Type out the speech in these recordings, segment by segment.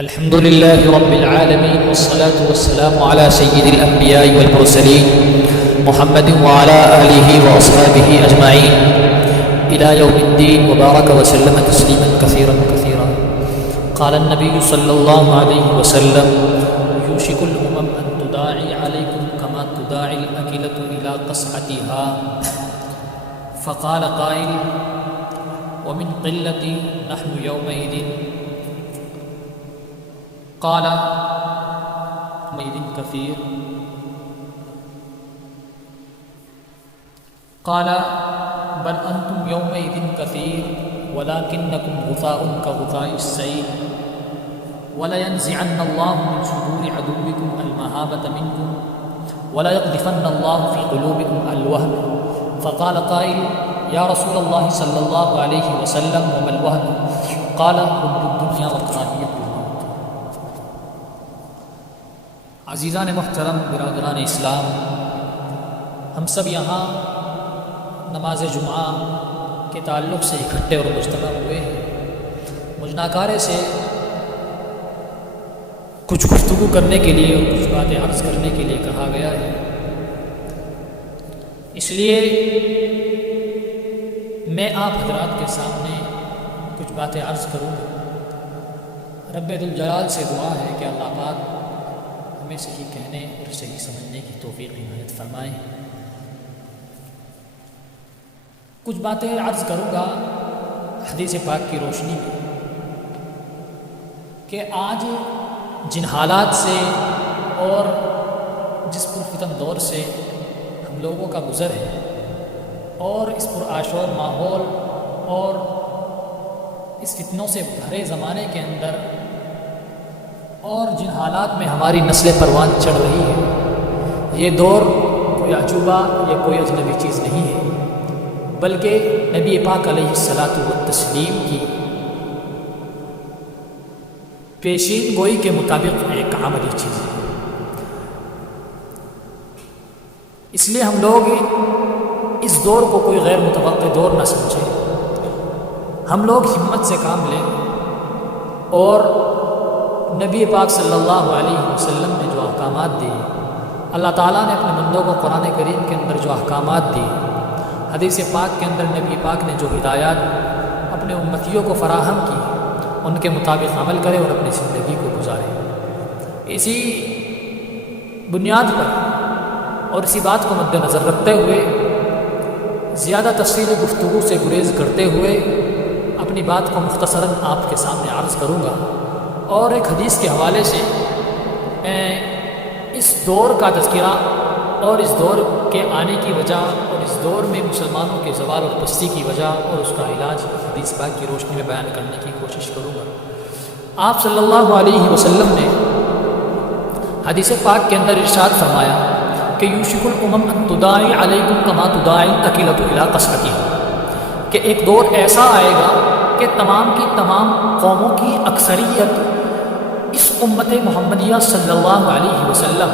الحمد لله رب العالمين والصلاة والسلام على سيد الأنبياء والمرسلين محمد وعلى آله وأصحابه أجمعين إلى يوم الدين وبارك وسلم تسليما كثيرا كثيرا. قال النبي صلى الله عليه وسلم يوشك الأمم أن تداعي عليكم كما تداعي الأكلة إلى قصعتها. فقال قائل ومن قلة نحن يومئذ؟ قال يومئذ كثير. قال بل أنتم يومئذ كثير ولكنكم غثاء كغثاء السيل ولينزعن الله من صدور عدوكم المهابة منكم وليقذفن الله في قلوبكم الوهن. فقال قائل يا رسول الله صلى الله عليه وسلم وما الوهن؟ قال حب الدنيا وكراهية الموت. عزیزان محترم، برادران اسلام، ہم سب یہاں نماز جمعہ کے تعلق سے اکٹھے اور مجتمع ہوئے ہیں. مجناکارے سے کچھ گفتگو کرنے کے لیے اور کچھ باتیں عرض کرنے کے لیے کہا گیا ہے. اس لیے میں آپ حضرات کے سامنے کچھ باتیں عرض کروں. رب ذوالجلال سے دعا ہے کہ اللہ پاک ہمیں صحیح کہنے اور صحیح سمجھنے کی توفیق عنایت فرمائیں. کچھ باتیں عرض کروں گا حدیث پاک کی روشنی میں کہ آج جن حالات سے اور جس پرفتن دور سے ہم لوگوں کا گزر ہے اور اس پرآشور ماحول اور اس فتنوں سے بھرے زمانے کے اندر اور جن حالات میں ہماری نسل پروان چڑھ رہی ہے، یہ دور کوئی عجوبہ یا کوئی اجنبی چیز نہیں ہے، بلکہ نبی پاک علیہ الصلاۃ والتسلیم کی پیشین گوئی کے مطابق ایک عملی چیز ہے. اس لیے ہم لوگ اس دور کو کوئی غیر متوقع دور نہ سمجھیں. ہم لوگ ہمت سے کام لیں اور نبی پاک صلی اللہ علیہ وسلم نے جو احکامات دیے، اللہ تعالیٰ نے اپنے بندوں کو قرآن کریم کے اندر جو احکامات دیے، حدیث پاک کے اندر نبی پاک نے جو ہدایات اپنے امتیوں کو فراہم کی، ان کے مطابق عمل کرے اور اپنی زندگی کو گزارے. اسی بنیاد پر اور اسی بات کو مد نظر رکھتے ہوئے زیادہ تفصیلی گفتگو سے گریز کرتے ہوئے اپنی بات کو مختصراً آپ کے سامنے عرض کروں گا اور ایک حدیث کے حوالے سے میں اس دور کا تذکرہ اور اس دور کے آنے کی وجہ اور اس دور میں مسلمانوں کے زوال اور پستی کی وجہ اور اس کا علاج حدیث پاک کی روشنی میں بیان کرنے کی کوشش کروں گا. آپ صلی اللہ علیہ وسلم نے حدیث پاک کے اندر ارشاد فرمایا کہ یوشک الامم ان تداعی علیکم کما تداعی الاکلۃ الی قصعتها، کہ ایک دور ایسا آئے گا کہ تمام کی تمام قوموں کی اکثریت اس امت محمدیہ صلی اللہ علیہ وسلم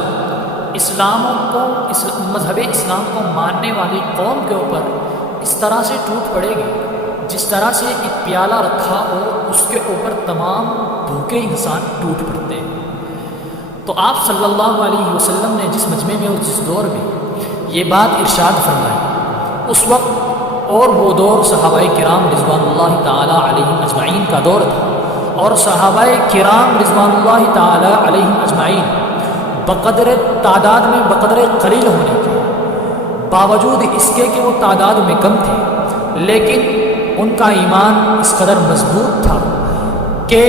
اسلام کو مذہب اسلام کو ماننے والی قوم کے اوپر اس طرح سے ٹوٹ پڑے گی جس طرح سے ایک پیالہ رکھا ہو اس کے اوپر تمام بھوکے انسان ٹوٹ پڑتے ہیں. تو آپ صلی اللہ علیہ وسلم نے جس مجمع میں اور جس دور میں یہ بات ارشاد فرمائی، اس وقت اور وہ دور صحابہ کرام رضوان اللہ تعالیٰ علیہم اجمعین کا دور تھا، اور صحابہ کرام رضوان اللہ تعالیٰ علیہم اجمعین بقدر تعداد میں بقدر قلیل ہونے کے باوجود اس کے کہ وہ تعداد میں کم تھے، لیکن ان کا ایمان اس قدر مضبوط تھا کہ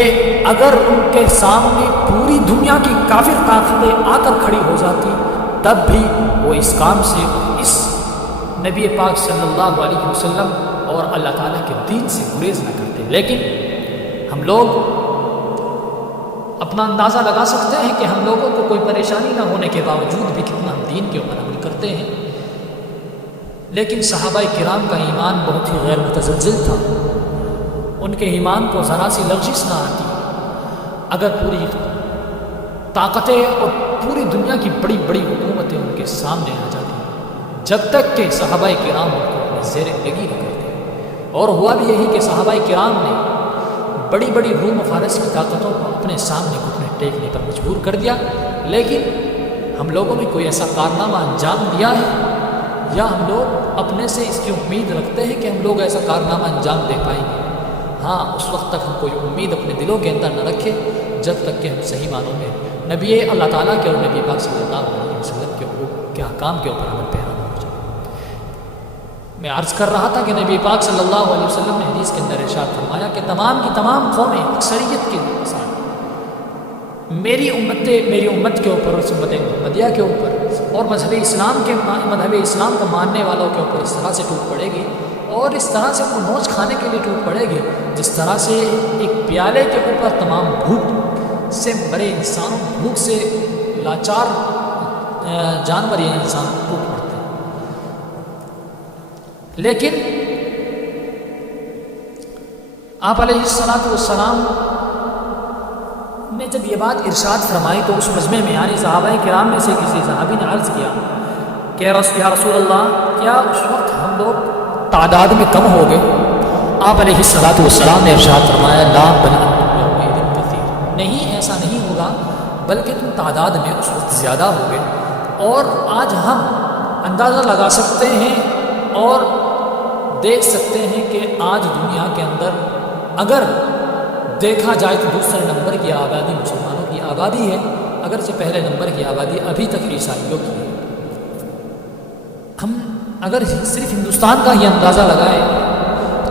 اگر ان کے سامنے پوری دنیا کی کافر طاقتیں آ کر کھڑی ہو جاتی تب بھی وہ اس کام سے، اس نبی پاک صلی اللہ علیہ وسلم اور اللہ تعالیٰ کے دین سے گریز نہ کرتے. لیکن ہم لوگ اپنا اندازہ لگا سکتے ہیں کہ ہم لوگوں کو کوئی پریشانی نہ ہونے کے باوجود بھی کتنا ہم دین کے اوپر عمل کرتے ہیں. لیکن صحابہ کرام کا ایمان بہت ہی غیر متزلزل تھا. ان کے ایمان کو ذرا سی لغزش نہ آتی اگر پوری طاقتیں اور پوری دنیا کی بڑی بڑی حکومتیں ان کے سامنے آ جاتی، جب تک کہ صحابہ کرام ان کو اپنے زیر لگی نہ کرتے. اور ہوا بھی یہی کہ صحابہ کرام نے بڑی بڑی روم و فارس کی طاقتوں کو اپنے سامنے گھٹنے ٹیکنے پر مجبور کر دیا، لیکن ہم لوگوں نے کوئی ایسا کارنامہ انجام دیا ہے یا ہم لوگ اپنے سے اس کی امید رکھتے ہیں کہ ہم لوگ ایسا کارنامہ انجام دے پائیں گے؟ ہاں، اس وقت تک ہم کوئی امید اپنے دلوں کے اندر نہ رکھیں جب تک کہ ہم صحیح معنوں میں نبی اللہ تعالیٰ کے اور نبی پاک صلی اللہ علیہ وسلم کے احکام کے اوپر عمل پیرا نہ ہو جائے۔ میں عرض کر رہا تھا کہ نبی پاک صلی اللہ علیہ وسلم نے حدیث کے اندر ارشاد فرمایا کہ تمام کی تمام قومیں اکثریت کے ساتھ میری امت کے اوپر اور امت محمدیہ کے اوپر اور مذہب اسلام کو ماننے والوں کے اوپر اس طرح سے ٹوٹ پڑے گی اور اس طرح سے وہ نوچ کھانے کے لیے ٹوٹ پڑے گی جس طرح سے ایک پیالے کے اوپر تمام بھوک سے مرے انسانوں، بھوک سے لاچار جانور یا انسان ٹوٹ پڑتے ہیں۔ لیکن آپ علیہ السلام نے جب یہ بات ارشاد فرمائی تو اس مجمع میں یعنی صحابہ کرام میں سے کسی صحابی نے عرض کیا کہ یا رسول اللہ، کیا اس وقت ہم لوگ تعداد میں کم ہو گئے؟ آپ علیہ السلام نے ارشاد فرمایا لا بل انتم کثیر، نہیں، ایسا نہیں ہوگا، بلکہ تم تعداد میں اس وقت زیادہ ہو گئے۔ اور آج ہم اندازہ لگا سکتے ہیں اور دیکھ سکتے ہیں کہ آج دنیا کے اندر اگر دیکھا جائے تو دوسرے نمبر کی آبادی مسلمانوں کی آبادی ہے، اگرچہ پہلے نمبر کی آبادی ابھی تک عیسائیوں کی ہے۔ ہم اگر صرف ہندوستان کا ہی اندازہ لگائیں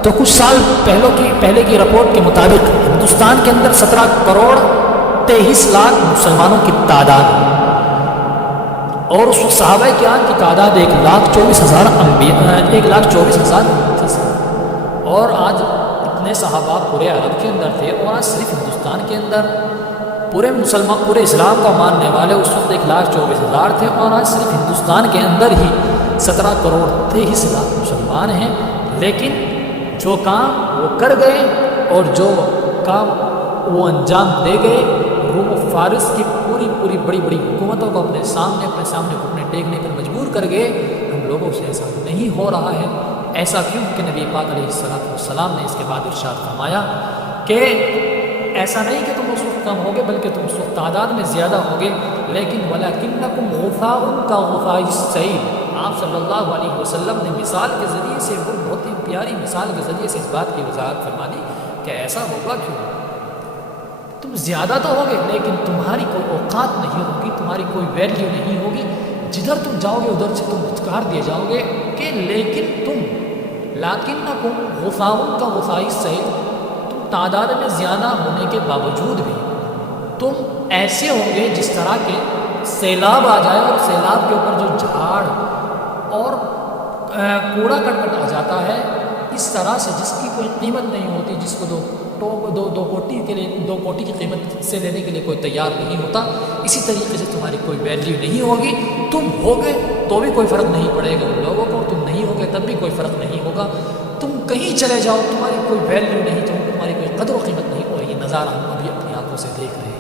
تو کچھ سال پہلے کی رپورٹ کے مطابق ہندوستان کے اندر 17 کروڑ 23 لاکھ مسلمانوں کی تعداد ہے، اور اس وقت صحابہ کرام کی تعداد 1,24,000 تھی، اور آج اتنے صحابہ پورے عرب کے اندر تھے، اور آج صرف ہندوستان کے اندر پورے اسلام کا ماننے والے اس وقت 1,24,000 تھے، اور آج صرف ہندوستان کے اندر ہی 17 کروڑ 23 لاکھ مسلمان ہیں۔ لیکن جو کام وہ کر گئے اور جو کام وہ انجام دے گئے، روم و فارس کی پوری بڑی حکومتوں کو اپنے سامنے گھٹنے ٹیکنے پر مجبور کر گئے، ہم لوگوں سے ایسا نہیں ہو رہا ہے۔ ایسا کیوں کہ نبی پاک علیہ السلام نے اس کے بعد ارشاد فرمایا کہ ایسا نہیں کہ تم اس وقت کم ہوگے، بلکہ تم اس وقت تعداد میں زیادہ ہوگے، لیکن وَلَكِنَّكُمْ غُثَاءٌ كَغُثَاءِ السَّيْلِ، آپ صلی اللہ علیہ وسلم نے مثال کے ذریعے سے، وہ بہت ہی پیاری مثال کے ذریعے سے اس بات کی وضاحت فرما دی کہ ایسا ہوگا کیوں، تم زیادہ تو ہوگے لیکن تمہاری کوئی اوقات نہیں ہوگی، تمہاری کوئی ویلیو نہیں ہوگی، جدھر تم جاؤ گے ادھر سے تم اتکار دیے جاؤ گے کہ لیکن تم لَكِنَّكُمْ غُثَاءٌ كَغُثَاءِ السَّيْلِ، تم تعداد میں زیادہ ہونے کے باوجود بھی تم ایسے ہوں گے جس طرح کے سیلاب آ جائے اور سیلاب کے اوپر جو جھاڑ اور کوڑا کرکٹ آ جاتا ہے، اس طرح سے جس کی کوئی قیمت نہیں ہوتی، جس کو دو کوٹی کی قیمت سے لینے کے لیے کوئی تیار نہیں ہوتا، اسی طریقے سے تمہاری کوئی ویلیو نہیں ہوگی۔ تم ہوگے تو بھی کوئی فرق نہیں پڑے گا ان لوگوں کو، تم نہیں ہوگے تب بھی کوئی فرق نہیں ہوگا، تم کہیں چلے جاؤ تمہاری کوئی ویلیو نہیں، تمہاری کوئی قدر و قیمت نہیں، اور یہ نظارہ ہم ابھی اپنی آنکھوں سے دیکھ رہے ہیں،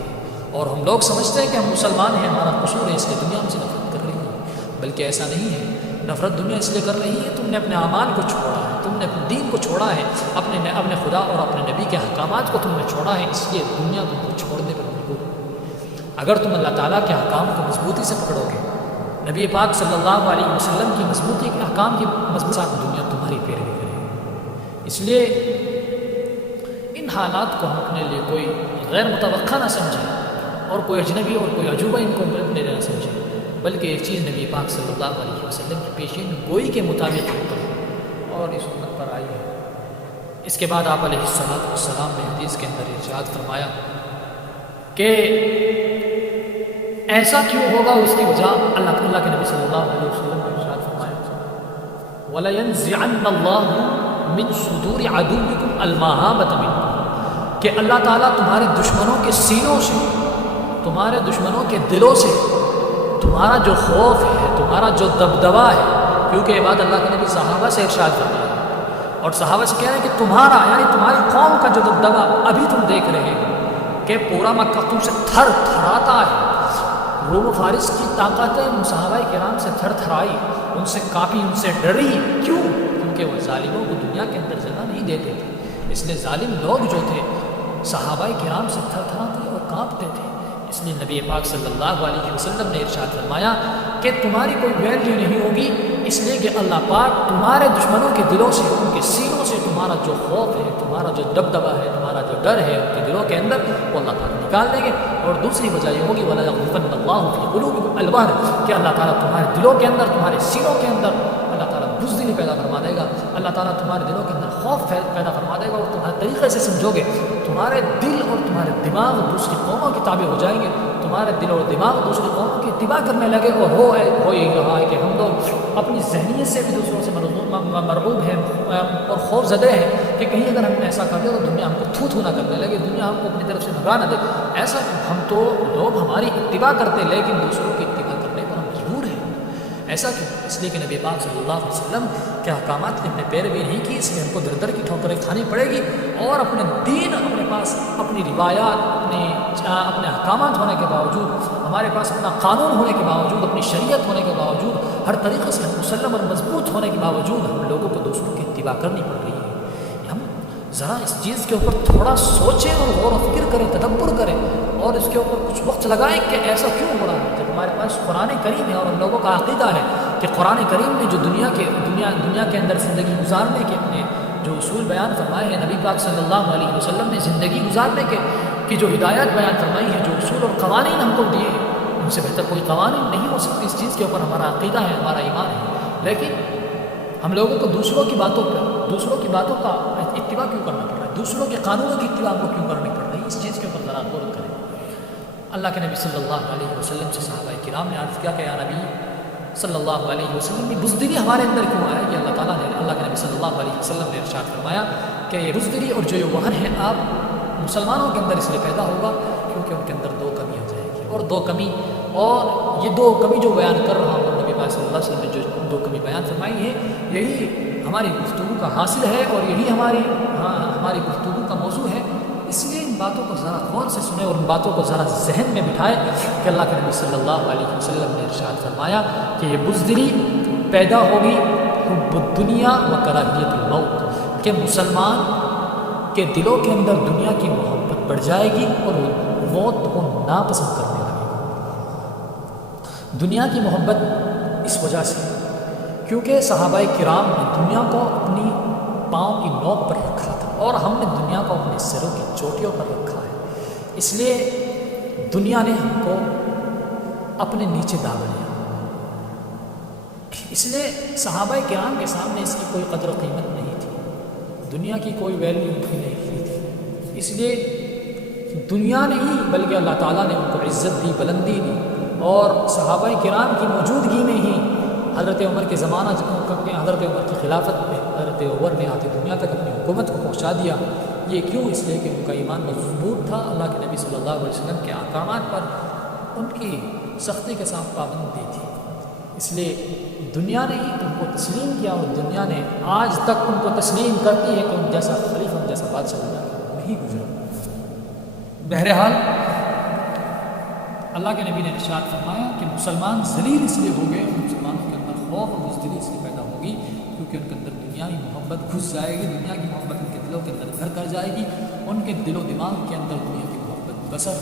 اور ہم لوگ سمجھتے ہیں کہ ہم مسلمان ہیں، ہمارا قصور ہے اس لیے دنیا ہم سے نفرت کر رہی ہے، بلکہ ایسا نہیں ہے۔ نفرت دنیا اس لیے کر رہی ہے، تم نے اپنے اعمال کو چھوڑا ہے، تم نے اپنے دین کو چھوڑا ہے، اپنے خدا اور اپنے نبی کے احکامات کو تم نے چھوڑا ہے، اس لیے دنیا تم کو چھوڑنے پر مجبور ہے۔ اگر تم اللہ تعالیٰ کے احکام کو مضبوطی سے پکڑو گے، نبی پاک صلی اللہ علیہ وسلم کی مضبوطی کے احکام کی مضبوط دنیا تمہاری پیروی کرے گی۔ اس لیے ان حالات کو ہم اپنے لیے کوئی غیر متوقع نہ سمجھیں اور کوئی اجنبی اور کوئی عجوبہ ان کو اپنے لیے نہ سمجھیں، بلکہ ایک چیز نبی پاک صلی اللہ علیہ وسلم کی پیشین گوئی کے مطابق اور اس امت پر آئی ہے۔ اس کے بعد آپ علیہ السلام نے حدیث کے اندر ارشاد فرمایا کہ ایسا کیوں ہوگا، اس کی وجہ اللہ کے نبی صلی اللہ علیہ وسلم نے ارشاد فرمایا وَلَيَنزِعَنَّ اللَّهُ مِن صُدُورِ عَدُوِّكُمْ الْمَهَابَةَ مِنكُمْ، کہ اللہ تعالیٰ تمہارے دشمنوں کے سینوں سے، تمہارے دشمنوں کے دلوں سے تمہارا جو خوف ہے، تمہارا جو دبدبا ہے، کیونکہ یہ بات اللہ کے نبی صحابہ سے ارشاد کرتا ہے اور صحابہ سے کہہ رہے ہیں کہ تمہارا یعنی تمہاری قوم کا جو دبدبا ابھی تم دیکھ رہے ہو کہ پورا مکہ تم سے تھر تھراتا ہے، روم و فارس کی طاقتیں صحابہ کرام سے تھر تھرائی، ان سے کاپی، ان سے ڈری، کیوں؟ کیونکہ وہ ظالموں کو دنیا کے اندر جگہ نہیں دیتے تھے، اس لیے ظالم لوگ جو تھے صحابہ کرام سے تھر تھراتے اور کانپتے تھے۔ اس لیے نبی پاک صلی اللہ علیہ وسلم نے ارشاد فرمایا کہ تمہاری کوئی ویلیو نہیں ہوگی، اس لیے کہ اللہ پاک تمہارے دشمنوں کے دلوں سے، ان کے سینوں سے تمہارا جو خوف ہے، تمہارا جو دبدبہ ہے، تمہارا جو ڈر ہے ان کے دلوں کے اندر، وہ اللہ تعالیٰ نکال دیں گے۔ اور دوسری وجہ یہ ہوگی وَلَا يَغْفِرَنَّ اللَّهُ فِي قُلُوبِكُمْ الْوَهْنَ، کہ اللہ تعالیٰ تمہارے دلوں کے اندر، تمہارے سینوں کے اندر اللہ تعالیٰ بزدلی پیدا فرما دے گا، اللہ تعالیٰ تمہارے دلوں کے اندر خوف پیدا فرما دے گا، اور تمہارے طریقے سے سمجھو گے، تمہارے دل اور تمہارے دماغ دوسری قوموں کی تابع ہو جائیں گے، تمہارے دل اور دماغ دوسری قوموں کی اتباع کرنے لگے۔ اور ہو یہی رہا ہے کہ ہم لوگ اپنی ذہنیت سے بھی دوسروں سے مرعوب ہیں اور خوف زدہ ہیں کہ کہیں اگر ہم نے ایسا کر دیا تو دنیا ہم کو تھو تھو نہ کرنے لگے، دنیا ہم کو اپنی طرف سے بھگا نہ دے۔ ایسا ہم تو لوگ ہماری اتباع کرتے لیکن دوسروں کی اتباع کرنے پر ہم مجبور ہیں۔ ایسا کیوں؟ اس لیے کہ نبی پاک صلی اللہ علیہ وسلم کے احکامات کی ہم نے پیروی نہیں کی، اس لیے ہم کو در در کی ٹھوکریں کھانی پڑے گی، اور اپنے دین اپنے پاس، اپنی روایات، اپنے احکامات ہونے کے باوجود، ہمارے پاس اپنا قانون ہونے کے باوجود، اپنی شریعت ہونے کے باوجود، ہر طریقے سے مسلم اور مضبوط ہونے کے باوجود ہم لوگوں کو دوسروں کی اتباع کرنی پڑ رہی ہے۔ ہم ذرا اس چیز کے اوپر تھوڑا سوچیں اور غور و فکر کریں، تدبر کریں، اور اس کے اوپر کچھ وقت لگائیں کہ ایسا کیوں ہو رہا ہے۔ جب ہمارے پاس قرآن کریم ہے اور ہم لوگوں کا عقیدہ ہے کہ قرآن کریم نے جو دنیا کے اندر زندگی گزارنے کے اپنے جو اصول بیان فرمائے ہیں، نبی پاک صلی اللہ علیہ وسلم نے زندگی گزارنے کی جو ہدایات بیان فرمائی ہیں، جو اصول اور قوانین ہم کو دیے ہیں، ان سے بہتر کوئی قوانین نہیں ہو سکتی۔ اس چیز کے اوپر ہمارا عقیدہ ہے، ہمارا ایمان ہے، لیکن ہم لوگوں کو دوسروں کی باتوں کا اتباع کیوں کرنا پڑ رہا ہے، دوسروں کے قانونوں کی اتباع کو کیوں کرنی پڑ رہی ہے؟ اس چیز کے اوپر ذرا غور کریں۔ اللہ کے نبی صلی اللہ علیہ وسلم سے صحابہ کرام نے عرض کیا کہ یا نبی صلی اللہ علیہ وسلم، یہ بزدلی ہمارے اندر کیوں آیا؟ یہ اللہ کے نبی صلی اللہ علیہ وسلم نے ارشاد فرمایا کہ یہ بزدلی اور جو یہ وہن ہے آپ مسلمانوں کے اندر اس لیے پیدا ہوگا کیونکہ ان کے اندر دو کمی آ جائے گی، اور یہ دو کمی جو بیان کر رہا ہوں، نبی صلی اللہ علیہ وسلم نے جو دو کمی بیان فرمائی ہے، یہی ہماری گفتگو کا حاصل ہے اور یہی ہماری گفتگو کا موضوع ہے۔ اس لیے ان باتوں کو ذرا غور سے سنیں اور ان باتوں کو ذرا ذہن میں بٹھائیں کہ اللہ کے نبی صلی اللہ علیہ وسلم نے ارشاد فرمایا کہ یہ بزدلی پیدا ہوگی حب الدنیا و کراہیت الموت، کہ مسلمان کے دلوں کے اندر دنیا کی محبت بڑھ جائے گی اور وہ موت کو ناپسند کرنے لگے گا۔ دنیا کی محبت اس وجہ سے کیونکہ صحابہ کرام نے دنیا کو اپنی پاؤں کی نوک پر رکھا تھا اور ہم نے دنیا کو اپنے سروں کی چوٹیوں پر رکھا ہے، اس لیے دنیا نے ہم کو اپنے نیچے دابا لیا۔ اس لیے صحابہ کرام کے سامنے اس کی کوئی قدر و قیمت نہیں تھی، دنیا کی کوئی ویلیو نہیں تھی، اس لیے دنیا نہیں بلکہ اللہ تعالیٰ نے ان کو عزت دی، بلندی دی، اور صحابہ کرام کی موجودگی میں ہی حضرت عمر کے زمانہ، حضرت عمر کی خلافت میں حضرت عمر نے آتی دنیا تک اپنی حکومت کو پہنچا دیا۔ یہ کیوں؟ اس لیے کہ ان کا ایمان مضبوط تھا، اللہ کے نبی صلی اللہ علیہ وسلم کے احکامات پر ان کی سختی کے ساتھ پابندی تھی، اس لیے دنیا نے ہی ان کو تسلیم کیا، اور دنیا نے آج تک ان کو تسلیم کرتی ہے کہ ان جیسا خلیفہ، ان جیسا بادشاہ نہیں گزرا۔ بہرحال اللہ کے نبی نے ارشاد فرمایا کہ مسلمان ذلیل اس لیے ہو گئے، مسلمانوں کے اندر خوف اور بزدلی اس لیے پیدا ہوگی کیونکہ ان کے اندر دنیاوی محبت گھس جائے گی، دنیا کی محبت ان کے دلوں کے اندر گھر کر جائے گی، ان کے دل و دماغ کے اندر دنیا کی محبت بسر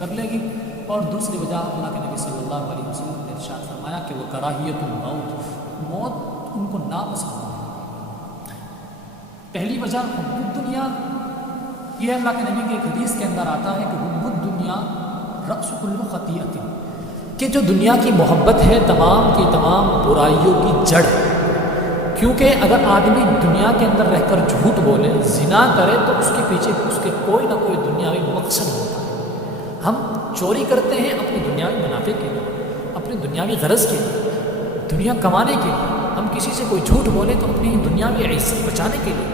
کر لے گی۔ اور دوسری وجہ اللہ کے نبی صلی اللہ علیہ وسلم نے ارشاد فرمایا کہ وہ کراہیت الموت، موت ان کو ناپسند ہے۔ پہلی وجہ حب الدنیا، یہ اللہ کے نبی کے ایک حدیث کے اندر آتا ہے کہ حب الدنیا رأس کل خطیئۃ، کہ جو دنیا کی محبت ہے تمام کی تمام برائیوں کی جڑ ہے، کیونکہ اگر آدمی دنیا کے اندر رہ کر جھوٹ بولے، زنا کرے، تو اس کے پیچھے اس کے کوئی نہ کوئی دنیاوی مقصد ہوتا ہے۔ ہم چوری کرتے ہیں اپنی دنیاوی منافع کے لیے، اپنی دنیاوی غرض کے لیے، دنیا کمانے کے لیے۔ ہم کسی سے کوئی جھوٹ بولے تو اپنی دنیاوی عزت بچانے کے لیے،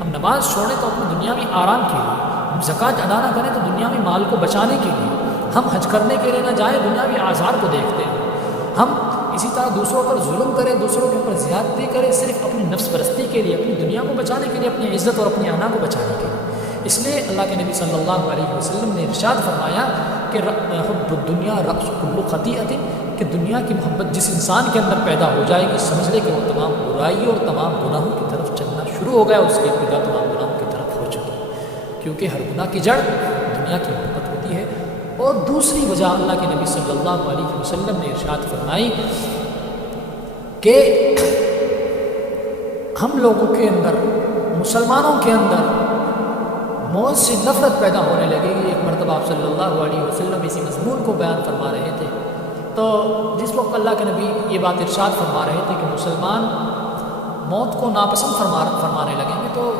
ہم نماز چھوڑیں تو اپنی دنیاوی آرام کے لیے، ہم زکوٰۃ ادا نہ کریں تو دنیاوی مال کو بچانے کے لیے، ہم حج کرنے کے لیے نہ جائیں، دنیاوی آزار کو دیکھتے ہیں۔ ہم اسی طرح دوسروں پر ظلم کریں، دوسروں کے اوپر زیادتی کریں، صرف اپنی نفس پرستی کے لیے، اپنی دنیا کو بچانے کے لیے، اپنی عزت اور اپنی انا کو بچانے کے لیے۔ اس لیے اللہ کے نبی صلی اللہ علیہ وسلم نے ارشاد فرمایا کہ حب الدنیا رأس کل خطیئۃ، کہ دنیا کی محبت جس انسان کے اندر پیدا ہو جائے گی، سمجھ لے کہ وہ تمام برائیوں اور تمام گناہوں کی طرف چلنا شروع ہو گیا، اس کی ابتدا تمام گناہوں کی طرف ہو چکی۔ کیونکہ ہر گناہ کی جڑ دنیا کی محبت ہوتی ہے۔ اور دوسری وجہ اللہ کے نبی صلی اللہ علیہ وسلم نے ارشاد فرمائی کہ ہم لوگوں کے اندر، مسلمانوں کے اندر موت سے نفرت پیدا ہونے لگے گی۔ ایک مرتبہ آپ صلی اللہ علیہ وسلم اسی مضمون کو بیان فرما رہے تھے، تو جس وقت اللہ کے نبی یہ بات ارشاد فرما رہے تھے کہ مسلمان موت کو ناپسند فرمانے لگیں گے، تو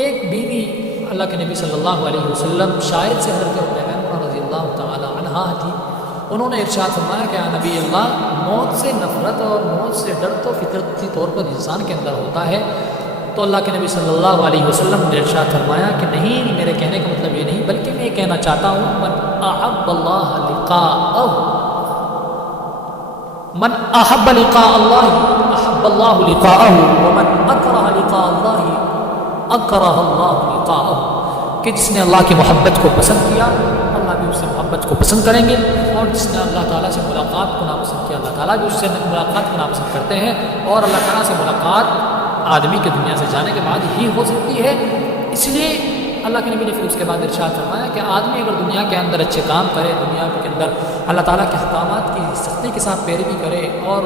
ایک بیوی اللہ کے نبی صلی اللہ علیہ وسلم شاید سے حضرت میمونہ رضی اللہ تعالی عنہا تھی، انہوں نے ارشاد فرمایا کہ نبی اللہ، موت سے نفرت اور موت سے ڈر تو فطرتی طور پر انسان کے اندر ہوتا ہے۔ تو اللہ کے نبی صلی اللہ علیہ وسلم نے ارشاد فرمایا کہ نہیں، میرے کہنے کا مطلب یہ نہیں، بلکہ میں یہ کہنا چاہتا ہوں من احب اللہ لقاءہ، من احب لقاء اللہ احب اللہ لقاءہ، ومن اکرہ لقاء اللہ اکرہ اللہ لقاءہ، کہ جس نے اللہ کی محبت کو پسند کیا اللہ بھی اس سے محبت کو پسند کریں گے، اور جس نے اللہ تعالیٰ سے ملاقات کو ناپسند کیا اللہ تعالیٰ بھی اس سے ملاقات کو ناپسند کرتے ہیں۔ اور اللہ تعالیٰ سے ملاقات آدمی کے دنیا سے جانے کے بعد ہی ہو سکتی ہے۔ اس لیے اللہ کے نبی نے پھر اس کے بعد ارشاد فرمایا کہ آدمی اگر دنیا کے اندر اچھے کام کرے، دنیا کے اندر اللہ تعالیٰ کے احکامات کی سختی کے ساتھ پیروی کرے، اور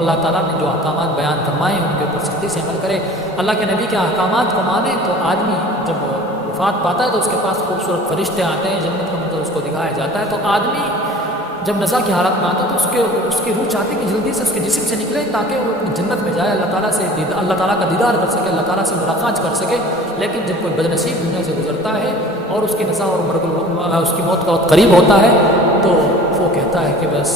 اللہ تعالیٰ نے جو احکامات بیان فرمائے ان کے اوپر سختی سے عمل کرے، اللہ کے نبی کے احکامات کو مانے، تو آدمی جب وفات پاتا ہے تو اس کے پاس خوبصورت فرشتے آتے ہیں، جنت کا منظر اس کو دکھایا جاتا ہے، تو آدمی جب نزا کی حالت میں آتا ہے تو اس کی روح چاہتی ہے کہ جلدی سے اس کے جسم سے نکلے تاکہ وہ اپنی جنت میں جائے، اللہ تعالیٰ سے اللہ تعالیٰ کا دیدار کر سکے، اللہ تعالیٰ سے ملاقات کر سکے۔ لیکن جب کوئی بدنصیب دنیا سے گزرتا ہے اور اس کی نزا اور اس کی موت کا وقت قریب ہوتا ہے، تو وہ کہتا ہے کہ بس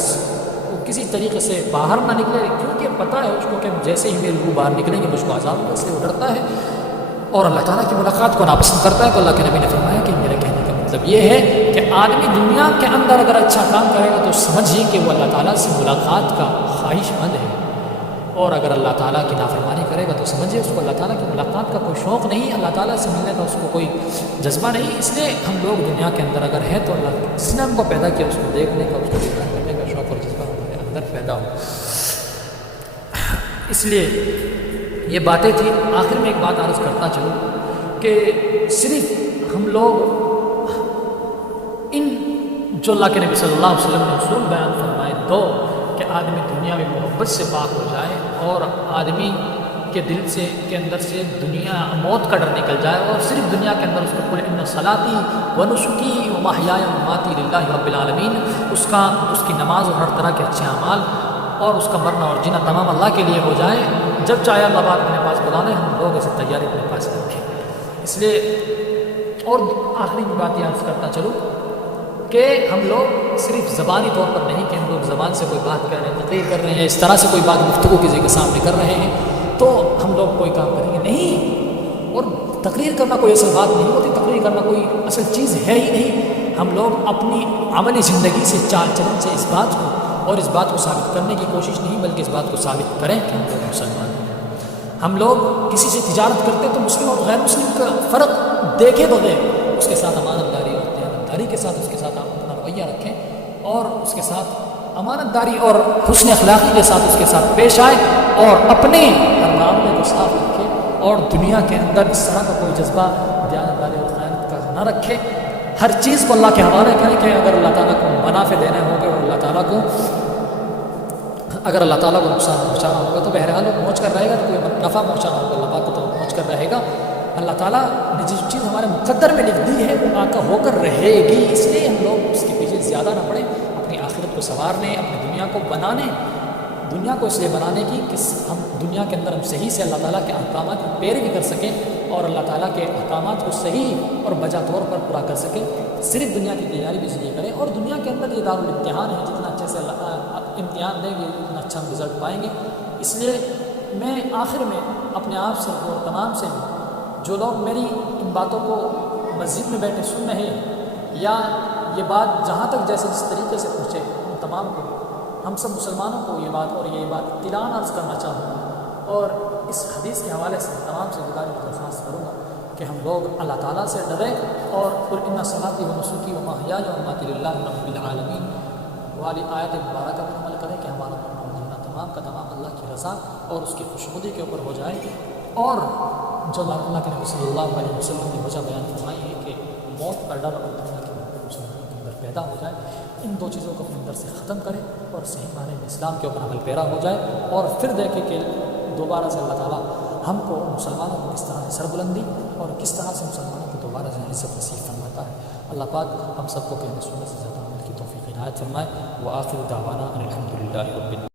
وہ کسی طریقے سے باہر نہ نکلے، کیونکہ پتہ ہے اس کو کہ جیسے ہی میری روح باہر نکلیں گے مجھ کو عذاب ہوگا، اس لیے وہ ڈرتا ہے اور اللہ تعالیٰ کی ملاقات کو ناپسند کرتا ہے۔ تو اللہ کے نبی نے فرمایا کہ میرے کہنے کا مطلب یہ ہے کہ آدمی دنیا کے اندر اگر اچھا کام کرے گا تو سمجھیے کہ وہ اللہ تعالیٰ سے ملاقات کا خواہش مند ہے، اور اگر اللہ تعالیٰ کی نافرمانی کرے گا تو سمجھیے اس کو اللہ تعالیٰ کی ملاقات کا کوئی شوق نہیں، اللہ تعالیٰ سے ملنے کا اس کو کوئی جذبہ نہیں۔ اس لیے ہم لوگ دنیا کے اندر اگر ہیں تو اللہ جس نے ہم کو پیدا کیا اس کو دیکھنے کا، اس کو دیدار کرنے کا شوق اور جذبہ ہمارے اندر پیدا ہو۔ اس لیے یہ باتیں تھیں۔ آخر میں ایک بات عرض کرتا چلوں کہ صرف ہم لوگ ان جو اللہ کے نبی صلی اللہ علیہ وسلم نے اصول بیان فرمائے دو، کہ آدمی دنیاوی محبت سے پاک ہو جائے اور آدمی کے دل سے کے اندر سے دنیا موت کا ڈر نکل جائے، اور صرف دنیا کے اندر اس کو قل ان صلاتی و نسکی و محیای و مماتی للہ رب العالمین، اس کی نماز اور ہر طرح کے اچھے اعمال اور اس کا مرنا اور جینا تمام اللہ کے لیے ہو جائے۔ جب چاہے اللہ بات اپنے پاس بلا لیں، ہم لوگ اسے تیاری اپنے پاس رکھیں۔ اس لیے اور آخری بات یہ عرض کرتا چلوں کہ ہم لوگ صرف زبانی طور پر نہیں کہ ہم لوگ زبان سے کوئی بات کر رہے ہیں، تقریر کر رہے ہیں، اس طرح سے کوئی بات گفتگو کسی کے سامنے کر رہے ہیں تو ہم لوگ کوئی کام کریں گے نہیں۔ اور تقریر کرنا کوئی اصل بات نہیں ہوتی، تقریر کرنا کوئی اصل چیز ہے ہی نہیں۔ ہم لوگ اپنی عملی زندگی سے چال چلن سے اس بات کو اور اس بات کو ثابت کرنے کی کوشش نہیں، بلکہ اس بات کو ثابت کریں کہ ہم لوگ مسلمان ہیں۔ ہم لوگ کسی سے تجارت کرتے ہیں تو مسلم اور غیر مسلم کا فرق دیکھے بغیر اس کے ساتھ امانت داری اور دیانت داری کے ساتھ اس کے ساتھ اپنا رویہ رکھیں، اور اس کے ساتھ امانت داری اور حسن اخلاقی کے ساتھ اس کے ساتھ پیش آئے، اور اپنے ہر معاملے کو صاف رکھے، اور دنیا کے اندر اس طرح کا کوئی جذبہ دیانت داری اور خیانت کا نہ رکھے۔ ہر چیز کو اللہ کے حوالے کریں کہ اگر اللہ تعالیٰ کو منافع دینے ہوں گے اور اللہ تعالیٰ کو نقصان پہنچانا ہوگا تو بہرحال وہ پہنچ کر رہے گا، کوئی نفع پہنچانا ہوگا اللہ پاک کو تو پہنچ کر رہے گا۔ اللہ تعالیٰ نے جس چیز ہمارے مقدر میں لکھ دی ہے وہ آقا ہو کر رہے گی، اس لیے ہم لوگ اس کے پیچھے زیادہ نہ پڑیں، اپنی آخرت کو سنوارنے، اپنی دنیا کو بنانے، دنیا کو اس لیے بنانے کی کہ ہم دنیا کے اندر ہم صحیح سے اللہ تعالیٰ کے احکامات کی پیروی کر سکیں اور اللہ تعالیٰ کے احکامات کو صحیح اور بجا طور پر پورا کر سکیں۔ صرف دنیا کی تیاری بھی اس لیے کریں، اور دنیا کے اندر یہ دارالامتحان ہے، جتنا اچھے سے امتحان دیں گے اتنا اچھا ہم رزلٹ پائیں گے۔ اس لیے میں آخر میں اپنے آپ سے اور تمام سے جو لوگ میری ان باتوں کو مسجد میں بیٹھے سن رہے ہیں یا یہ بات جہاں تک جیسے جس طریقے سے پہنچے، ان تمام کو ہم سب مسلمانوں کو یہ بات اطلاع عرض کرنا چاہوں گا، اور اس حدیث کے حوالے سے تمام سے گزارش درخواست کروں گا کہ ہم لوگ اللہ تعالیٰ سے ڈریں اور قل ان صلاتی و نسکی و محیای و مماتی للہ رب العالمین والی آیت مبارکہ پر عمل کریں کہ ہمارا مرنا اور جینا تمام کا تمام اللہ کی رضا اور اس کی خوشنودی کے اوپر ہو جائے، اور جو اللہ کے نبی صلی اللہ علیہ وسلم نے وجہ بیان فرمائی ہے کہ موت کا ڈر اور دنیا کی محبت مسلمانوں کے اندر پیدا ہو جائے، ان دو چیزوں کو اپنے اندر سے ختم کرے اور صحیح معنی میں اسلام کے اوپر عمل پیرا ہو جائے، اور پھر دیکھے کہ دوبارہ سے اللہ تعالیٰ ہم کو مسلمانوں کو کس طرح سے سربلندی اور کس طرح سے مسلمانوں کو دوبارہ سے عزت نصیب فرماتا ہے۔ اللہ پاک ہم سب کو کہنے سننے سے زیادہ عمل کی توفیق عنایت فرمائے۔ وآخر دعوانا ان الحمد للہ رب العالمین۔